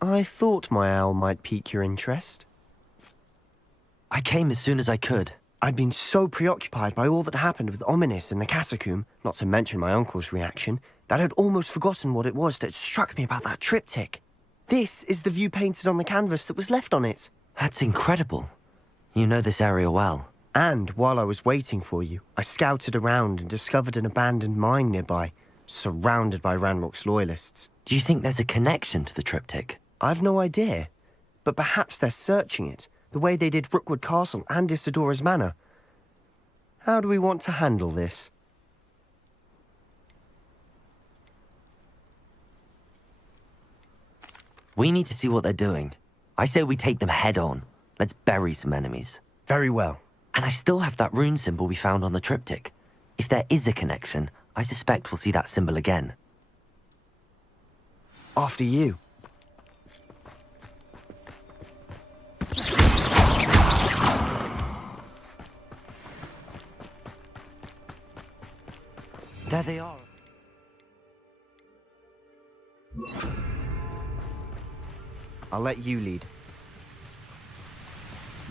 I thought my owl might pique your interest. I came as soon as I could. I'd been so preoccupied by all that happened with Ominis and the catacomb, not to mention my uncle's reaction, that I'd almost forgotten what it was that struck me about that triptych. This is the view painted on the canvas that was left on it. That's incredible. You know this area well. And while I was waiting for you, I scouted around and discovered an abandoned mine nearby, surrounded by Ranrock's loyalists. Do you think there's a connection to the triptych? I've no idea, but perhaps they're searching it, the way they did Rookwood Castle and Isidora's Manor. How do we want to handle this? We need to see what they're doing. I say we take them head on. Let's bury some enemies. Very well. And I still have that rune symbol we found on the triptych. If there is a connection, I suspect we'll see that symbol again. After you. There they are. I'll let you lead.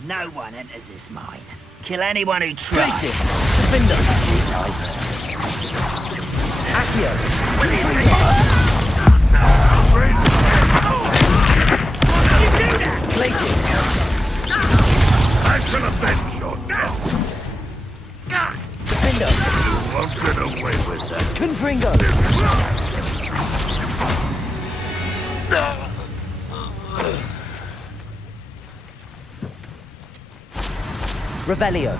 No one enters this mine. Kill anyone who tries. Crisis! Defender! Accio! Places! I shall avenge your death! Defender! You won't get away with that. Confringo! Revelio!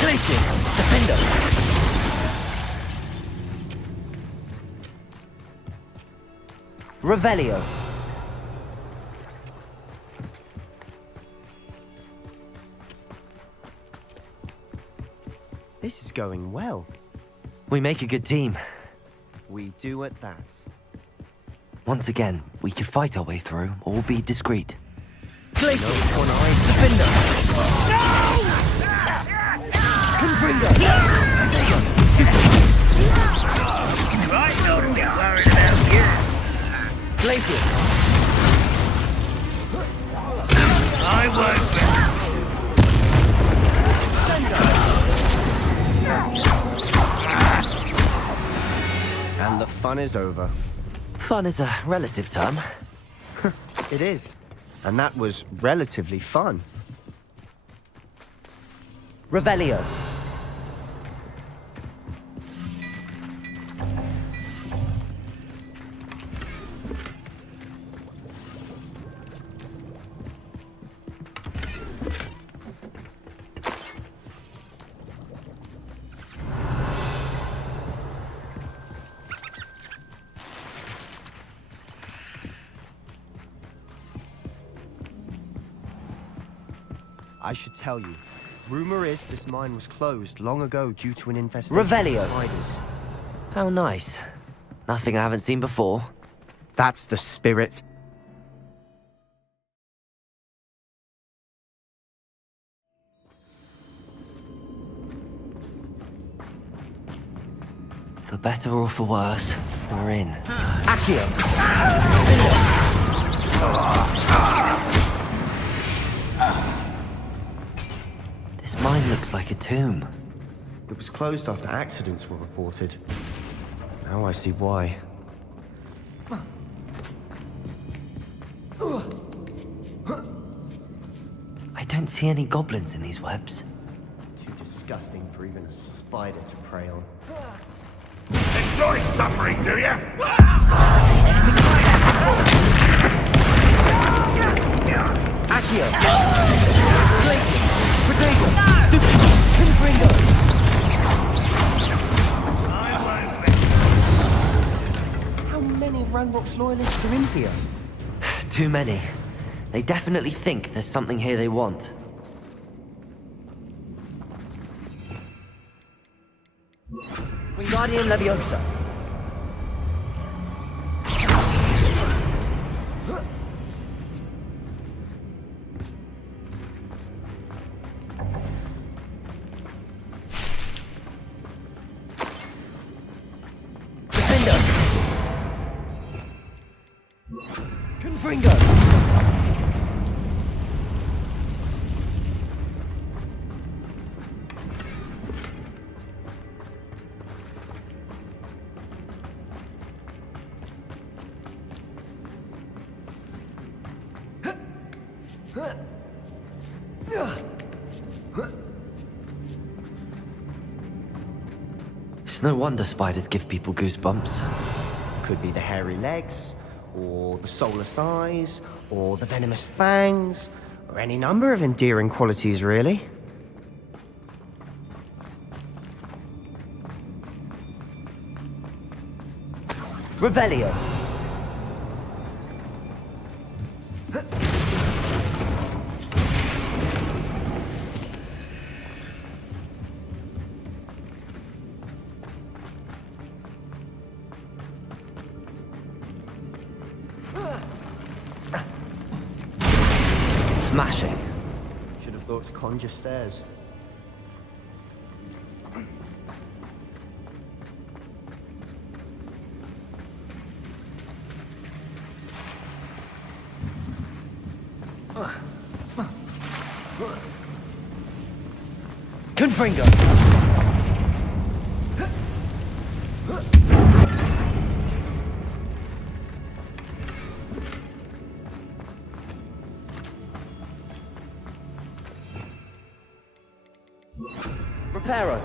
Places! Defender! Revelio! This is going well. We make a good team. We do at that. Once again, we could fight our way through, or be discreet. Places! No one-eyed defender! Confringo! I don't get worried about you. Places! I won't. And the fun is over. Fun is a relative term. It is. And that was relatively fun. Revelio. I should tell you. Rumor is this mine was closed long ago due to an infestation Revelio. of spiders. How nice. Nothing I haven't seen before. That's the spirit. For better or for worse, we're in. Accio! This mine looks like a tomb. It was closed after accidents were reported. Now I see why. I don't see any goblins in these webs. Too disgusting for even a spider to prey on. Enjoy suffering, do you? Accio! Places! Protego! Stupido! Confringo! How many of Ranrock's loyalists are in here? Too many. They definitely think there's something here they want. Guardian Leviosa. Defender. Confringo. It's no wonder spiders give people goosebumps. Could be the hairy legs, or the soulless eyes, or the venomous fangs, or any number of endearing qualities, really. Revelio. Smashing. Should have thought to conjure stairs. Confringo. Reparo.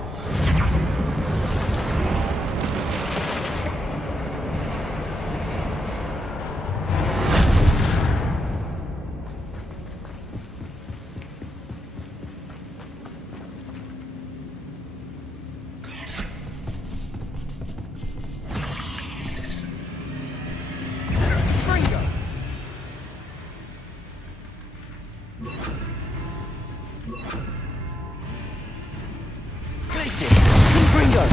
Confringo.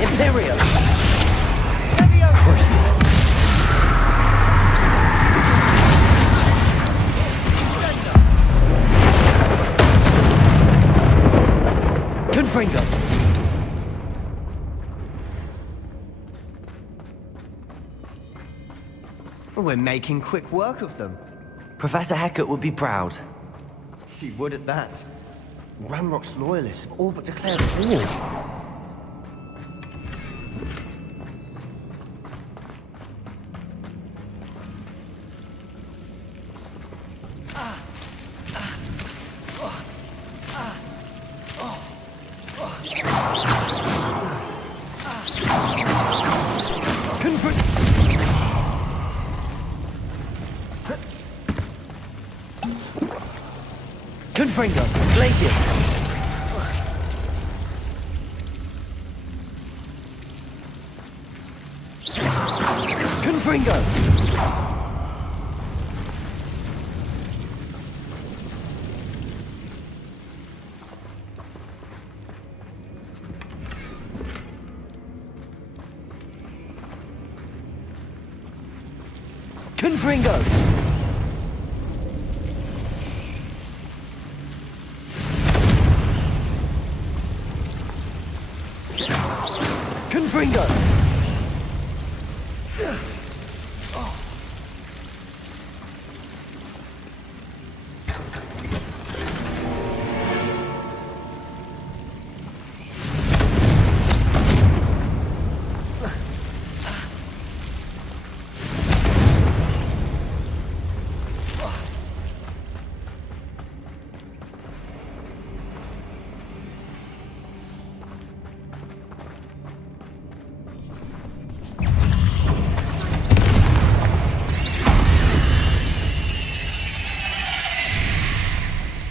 Imperial. Crucible. Confringo. We're making quick work of them. Professor Hecat would be proud. He would at that. Ranrock's loyalists have all but declared war. Confringo. Glacius. Confringo. Confringo. Confringo.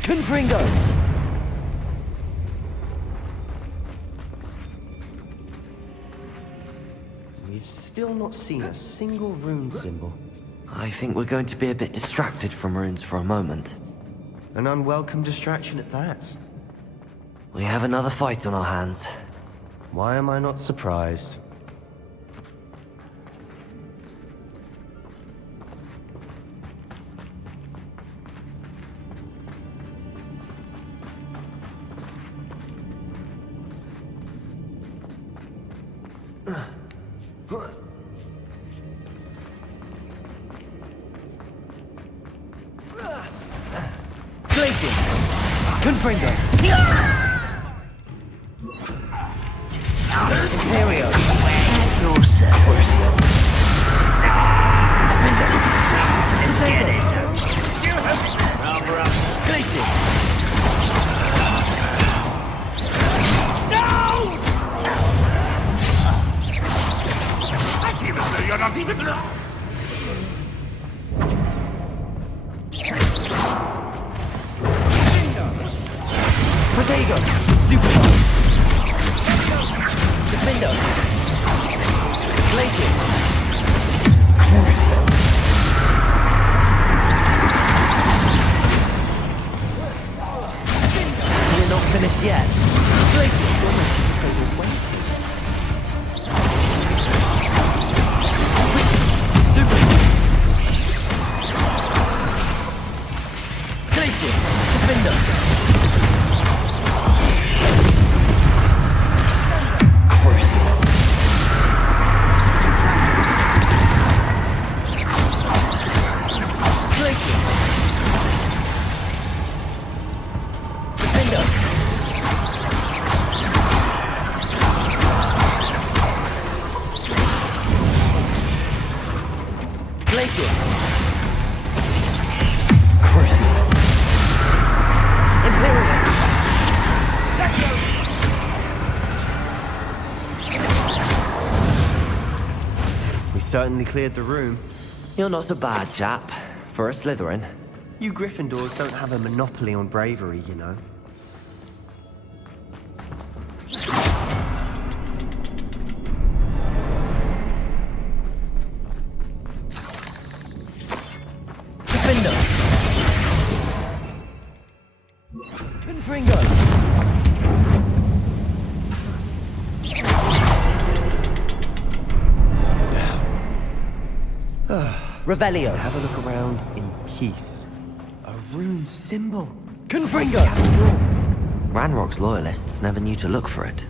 Confringo. We've still not seen a single rune symbol. I think we're going to be a bit distracted from runes for a moment. An unwelcome distraction at that. We have another fight on our hands. Why am I not surprised? Places! Confringo! Imperio! Yourself. Crucio! Let's get this out. Places! Even though you're not even... Protego! Stupido! Defendo! Places! Crucio! We're not finished yet. Places! Stupid! Places! Defendo! Certainly cleared the room. You're not a bad chap for a Slytherin. You Gryffindors don't have a monopoly on bravery, you know. Defender! Confringo! Revelio! Have a look around in peace. A rune symbol. Confringo! Ranrock's loyalists never knew to look for it.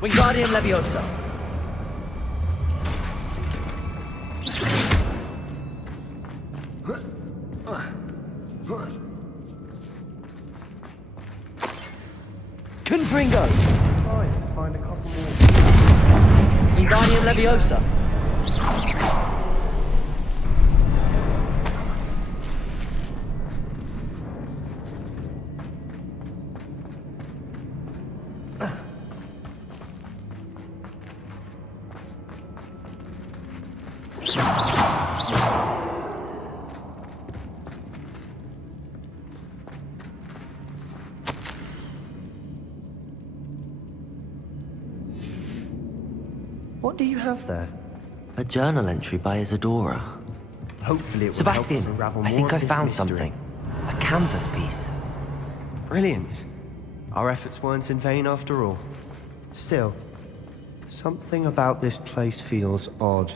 Wingardium Leviosa! Confringo! Nice, find a couple more. Wingardium Leviosa! What do you have there? A journal entry by Isadora. Hopefully it will help us Sebastian, unravel I more think of I this found mystery. something. A canvas piece. Brilliant. Our efforts weren't in vain after all. Still, something about this place feels odd.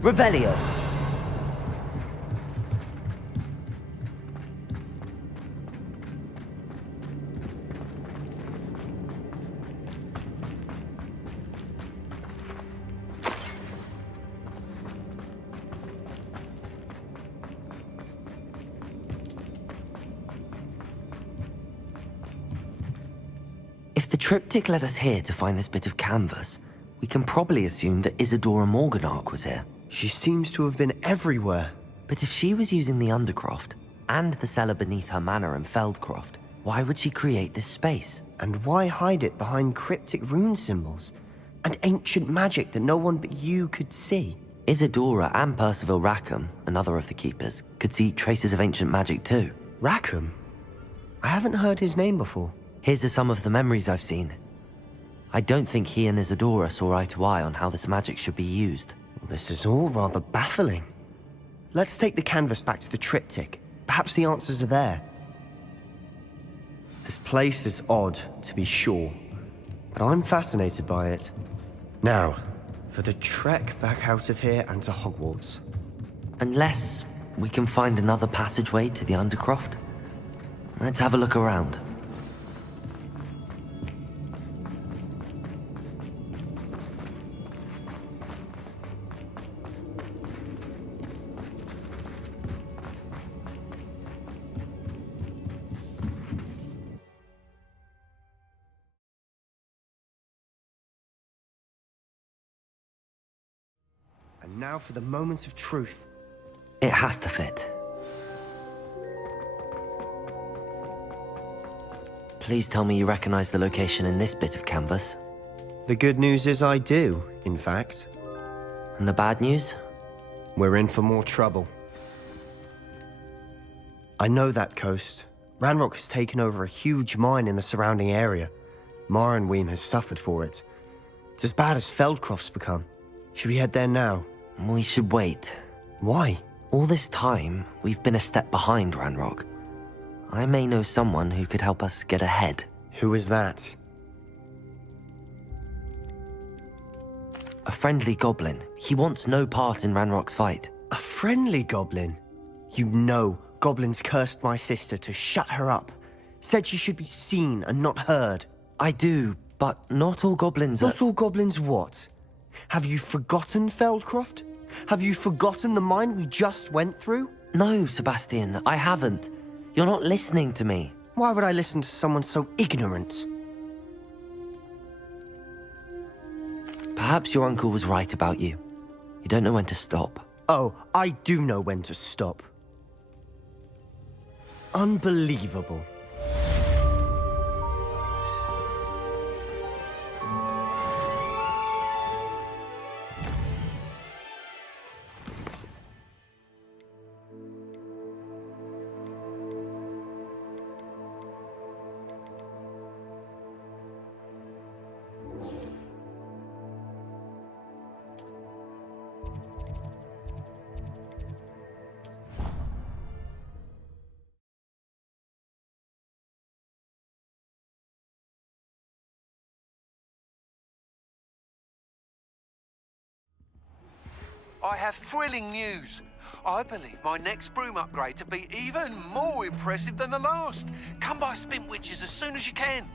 Revelio! If the triptych led us here to find this bit of canvas, we can probably assume that Isadora Morganach was here. She seems to have been everywhere. But if she was using the Undercroft, and the cellar beneath her manor in Feldcroft, why would she create this space? And why hide it behind cryptic rune symbols? And ancient magic that no one but you could see. Isadora and Percival Rackham, another of the keepers, could see traces of ancient magic too. Rackham? I haven't heard his name before. Here's some of the memories I've seen. I don't think he and Isadora saw eye to eye on how this magic should be used. This is all rather baffling. Let's take the canvas back to the triptych. Perhaps the answers are there. This place is odd, to be sure, but I'm fascinated by it. Now, for the trek back out of here and to Hogwarts. Unless we can find another passageway to the Undercroft. Let's have a look around. And now for the moment of truth. It has to fit. Please tell me you recognize the location in this bit of canvas. The good news is I do, in fact. And the bad news? We're in for more trouble. I know that coast. Ranrock has taken over a huge mine in the surrounding area. Marrenweem has suffered for it. It's as bad as Feldcroft's become. Should we head there now? We should wait. Why? All this time, we've been a step behind Ranrock. I may know someone who could help us get ahead. Who is that? A friendly goblin. He wants no part in Ranrock's fight. A friendly goblin? You know goblins cursed my sister to shut her up. Said she should be seen and not heard. I do, but not all goblins are... Not all goblins what? Have you forgotten Feldcroft? Have you forgotten the mine we just went through? No, Sebastian, I haven't. You're not listening to me. Why would I listen to someone so ignorant? Perhaps your uncle was right about you. You don't know when to stop. Oh, I do know when to stop. Unbelievable. I have thrilling news. I believe my next broom upgrade to be even more impressive than the last. Come by Spintwitches as soon as you can.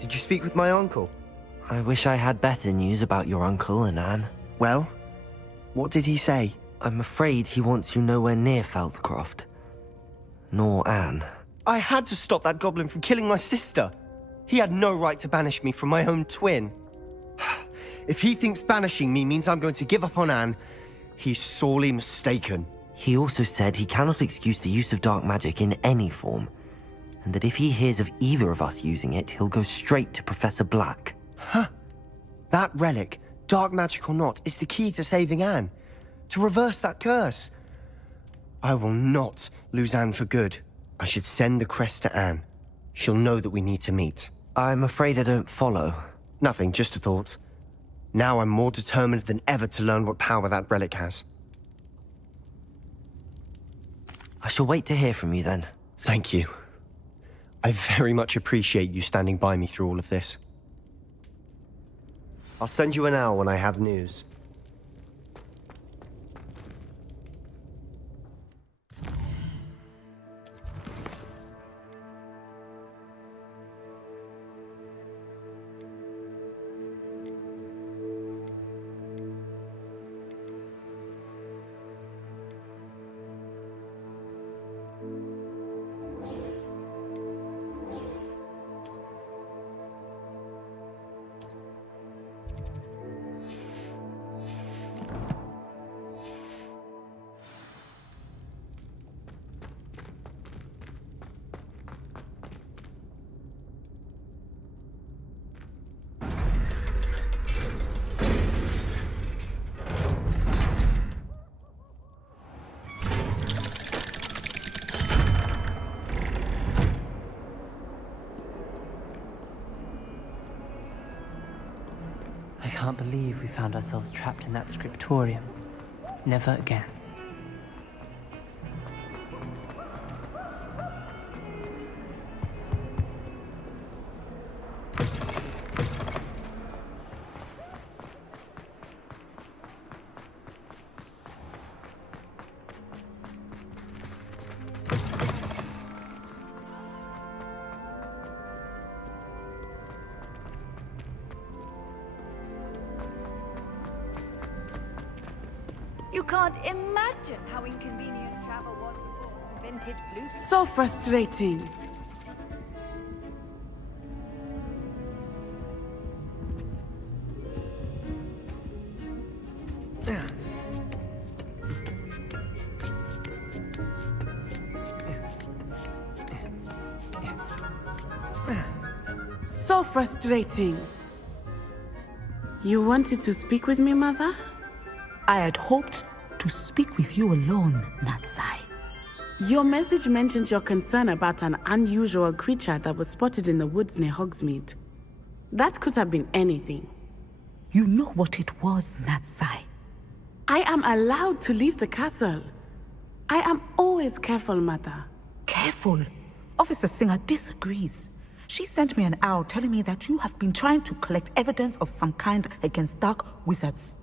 Did you speak with my uncle? I wish I had better news about your uncle and Anne. Well, what did he say? I'm afraid he wants you nowhere near Feldcroft. Nor Anne. I had to stop that goblin from killing my sister. He had no right to banish me from my own twin. If he thinks banishing me means I'm going to give up on Anne, he's sorely mistaken. He also said he cannot excuse the use of dark magic in any form, and that if he hears of either of us using it, he'll go straight to Professor Black. Huh. That relic, dark magic or not, is the key to saving Anne. To reverse that curse. I will not lose Anne for good. I should send the crest to Anne. She'll know that we need to meet. I'm afraid I don't follow. Nothing, just a thought. Now I'm more determined than ever to learn what power that relic has. I shall wait to hear from you then. Thank you. I very much appreciate you standing by me through all of this. I'll send you an owl when I have news. I can't believe we found ourselves trapped in that scriptorium. Never again. You can't imagine how inconvenient travel was before we invented flutes. So frustrating. So frustrating. You wanted to speak with me, Mother? I had hoped to speak with you alone, Natsai. Your message mentioned your concern about an unusual creature that was spotted in the woods near Hogsmeade. That could have been anything. You know what it was, Natsai. I am allowed to leave the castle. I am always careful, Mother. Careful. Officer Singer disagrees. She sent me an owl telling me that you have been trying to collect evidence of some kind against dark wizards.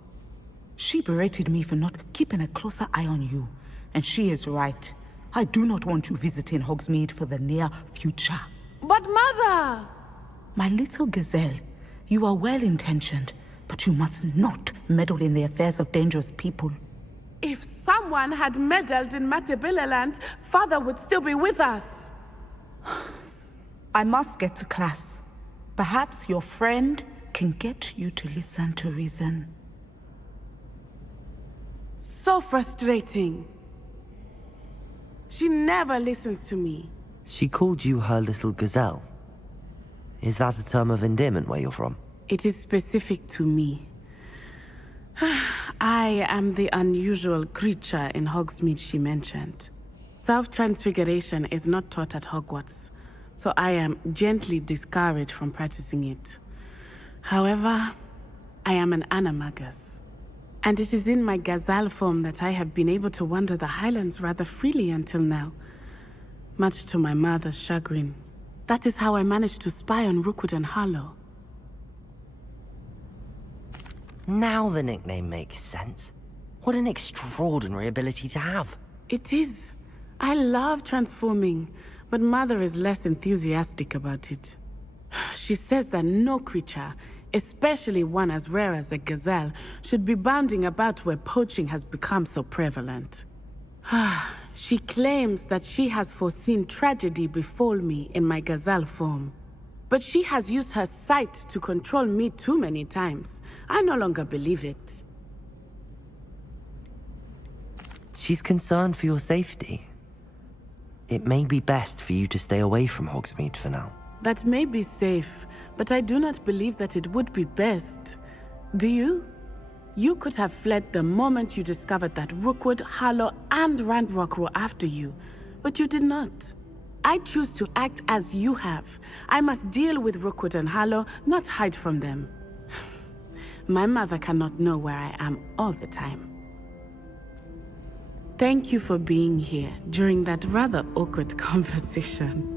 She berated me for not keeping a closer eye on you. And she is right. I do not want you visiting Hogsmeade for the near future. But Mother! My little gazelle, you are well-intentioned, but you must not meddle in the affairs of dangerous people. If someone had meddled in Matabeleland, Father would still be with us. I must get to class. Perhaps your friend can get you to listen to reason. So frustrating. She never listens to me. She called you her little gazelle. Is that a term of endearment where you're from? It is specific to me. I am the unusual creature in Hogsmeade she mentioned. Self-transfiguration is not taught at Hogwarts, so I am gently discouraged from practicing it. However, I am an animagus, and it is in my gazelle form that I have been able to wander the Highlands rather freely until now, much to my mother's chagrin. That is how I managed to spy on Rookwood and Harlow. Now the nickname makes sense. What an extraordinary ability to have. It is. I love transforming, but Mother is less enthusiastic about it. She says that no creature, especially one as rare as a gazelle, should be bounding about where poaching has become so prevalent. She claims that she has foreseen tragedy befall me in my gazelle form. But she has used her sight to control me too many times. I no longer believe it. She's concerned for your safety. It may be best for you to stay away from Hogsmeade for now. That may be safe, but I do not believe that it would be best. Do you? You could have fled the moment you discovered that Rookwood, Harlow, and Ranrock were after you, but you did not. I choose to act as you have. I must deal with Rookwood and Harlow, not hide from them. My mother cannot know where I am all the time. Thank you for being here during that rather awkward conversation.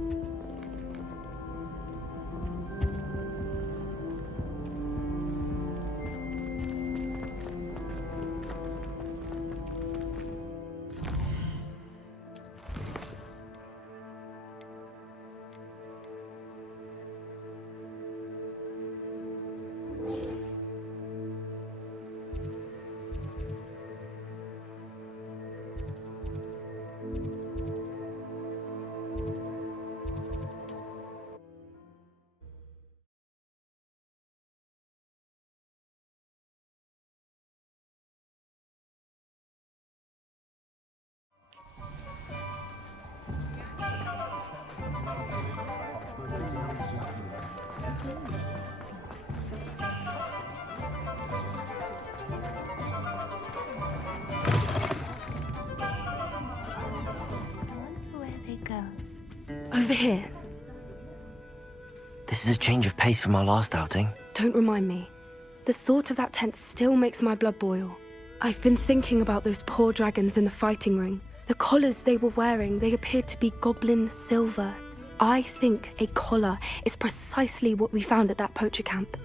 Over here. This is a change of pace from our last outing. Don't remind me. The thought of that tent still makes my blood boil. I've been thinking about those poor dragons in the fighting ring. The collars they were wearing, they appeared to be goblin silver. I think a collar is precisely what we found at that poacher camp.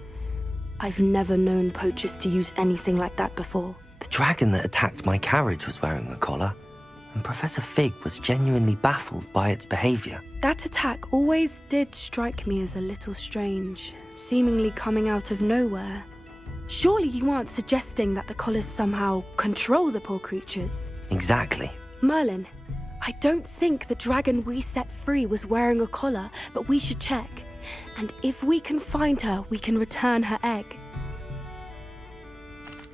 I've never known poachers to use anything like that before. The dragon that attacked my carriage was wearing a collar, and Professor Fig was genuinely baffled by its behavior. That attack always did strike me as a little strange, seemingly coming out of nowhere. Surely you aren't suggesting that the collars somehow control the poor creatures? Exactly. Merlin, I don't think the dragon we set free was wearing a collar, but we should check. And if we can find her, we can return her egg.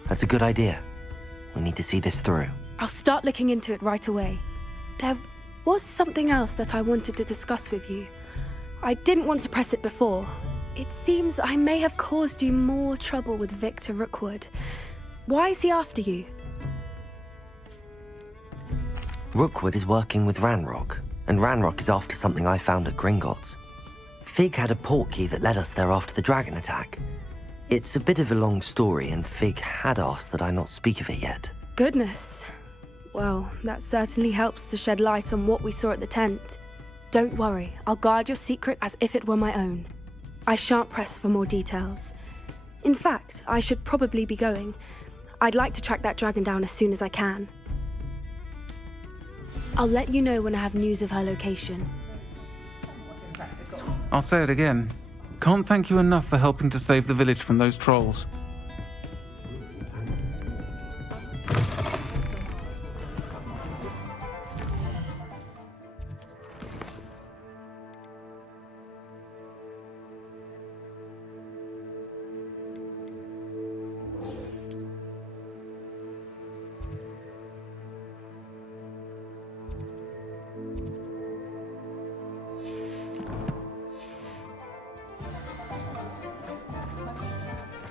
That's a good idea. We need to see this through. I'll start looking into it right away. There was something else that I wanted to discuss with you. I didn't want to press it before. It seems I may have caused you more trouble with Victor Rookwood. Why is he after you? Rookwood is working with Ranrock, and Ranrock is after something I found at Gringotts. Fig had a portkey that led us there after the dragon attack. It's a bit of a long story, and Fig had asked that I not speak of it yet. Goodness. Well, that certainly helps to shed light on what we saw at the tent. Don't worry, I'll guard your secret as if it were my own. I shan't press for more details. In fact, I should probably be going. I'd like to track that dragon down as soon as I can. I'll let you know when I have news of her location. I'll say it again. Can't thank you enough for helping to save the village from those trolls.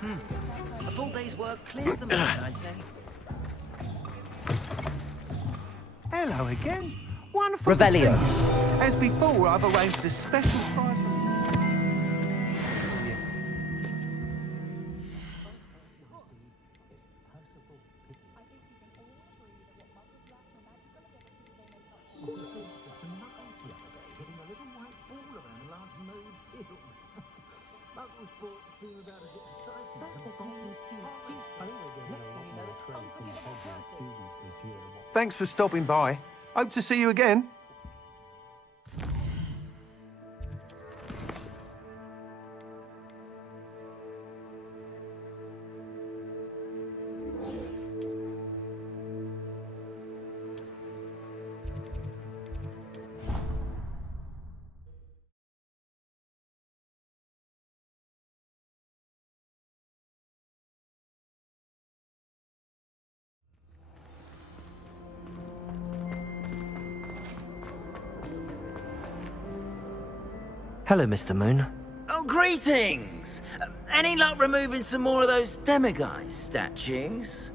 A full day's work clears the mind, I say. Hello again. Wonderful. Revelio. As before, I've arranged a special prize. Thanks for stopping by. Hope to see you again. Hello, Mr. Moon. Oh, greetings! Any luck removing some more of those demiguise statues?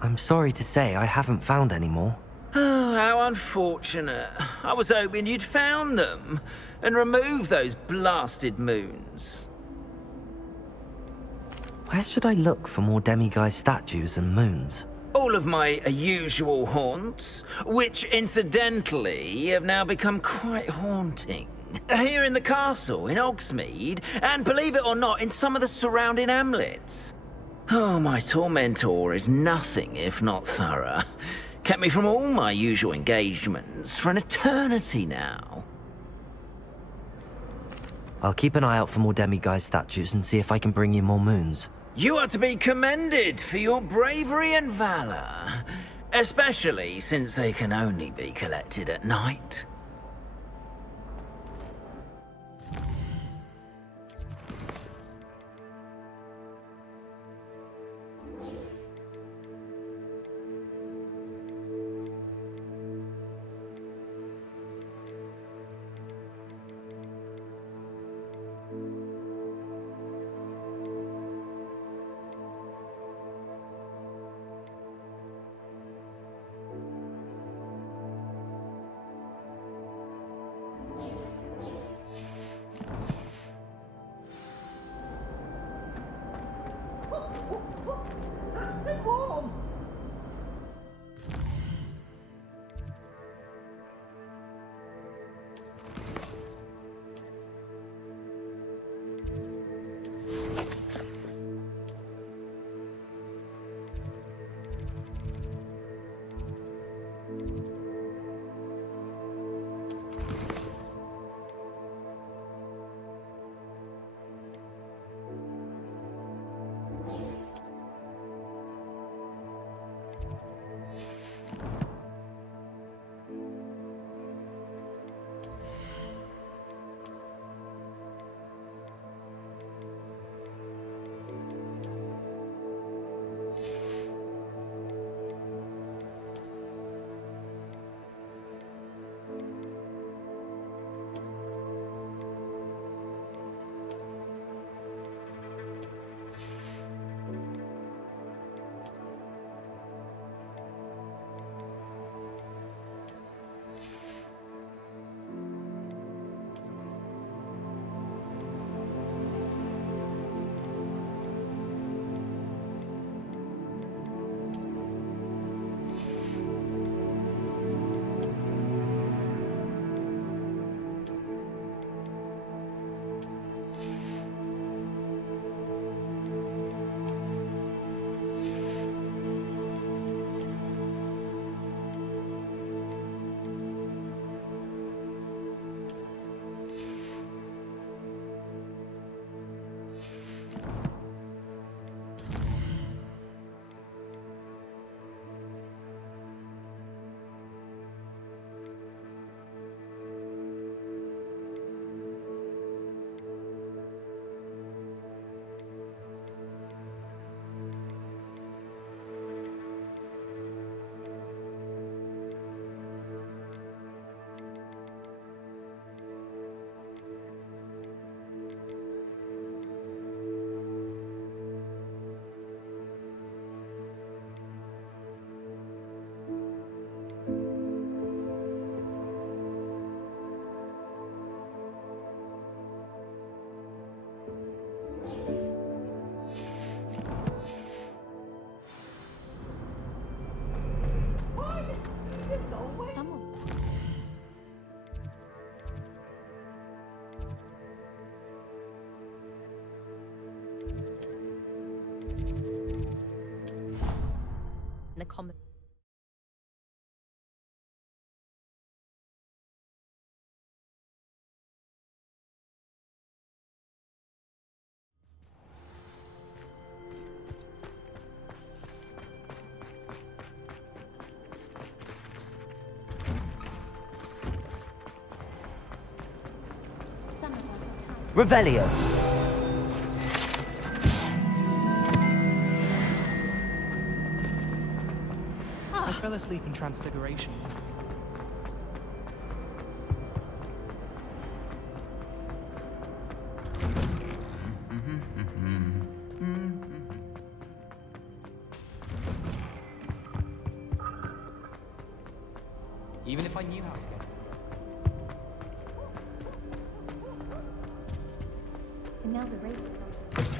I'm sorry to say I haven't found any more. Oh, how unfortunate. I was hoping you'd found them and removed those blasted moons. Where should I look for more demiguise statues and moons? All of my usual haunts, which incidentally have now become quite haunting. Here in the castle, in Hogsmeade, and believe it or not, in some of the surrounding hamlets. Oh, my tormentor is nothing if not thorough. Kept me from all my usual engagements for an eternity now. I'll keep an eye out for more demiguise statues and see if I can bring you more moons. You are to be commended for your bravery and valor, especially since they can only be collected at night. The common. Revelio. I fell asleep in Transfiguration. Even if I knew how to get it. And now the race.